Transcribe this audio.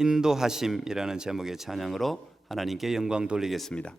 인도하심이라는 제목의 찬양으로 하나님께 영광 돌리겠습니다.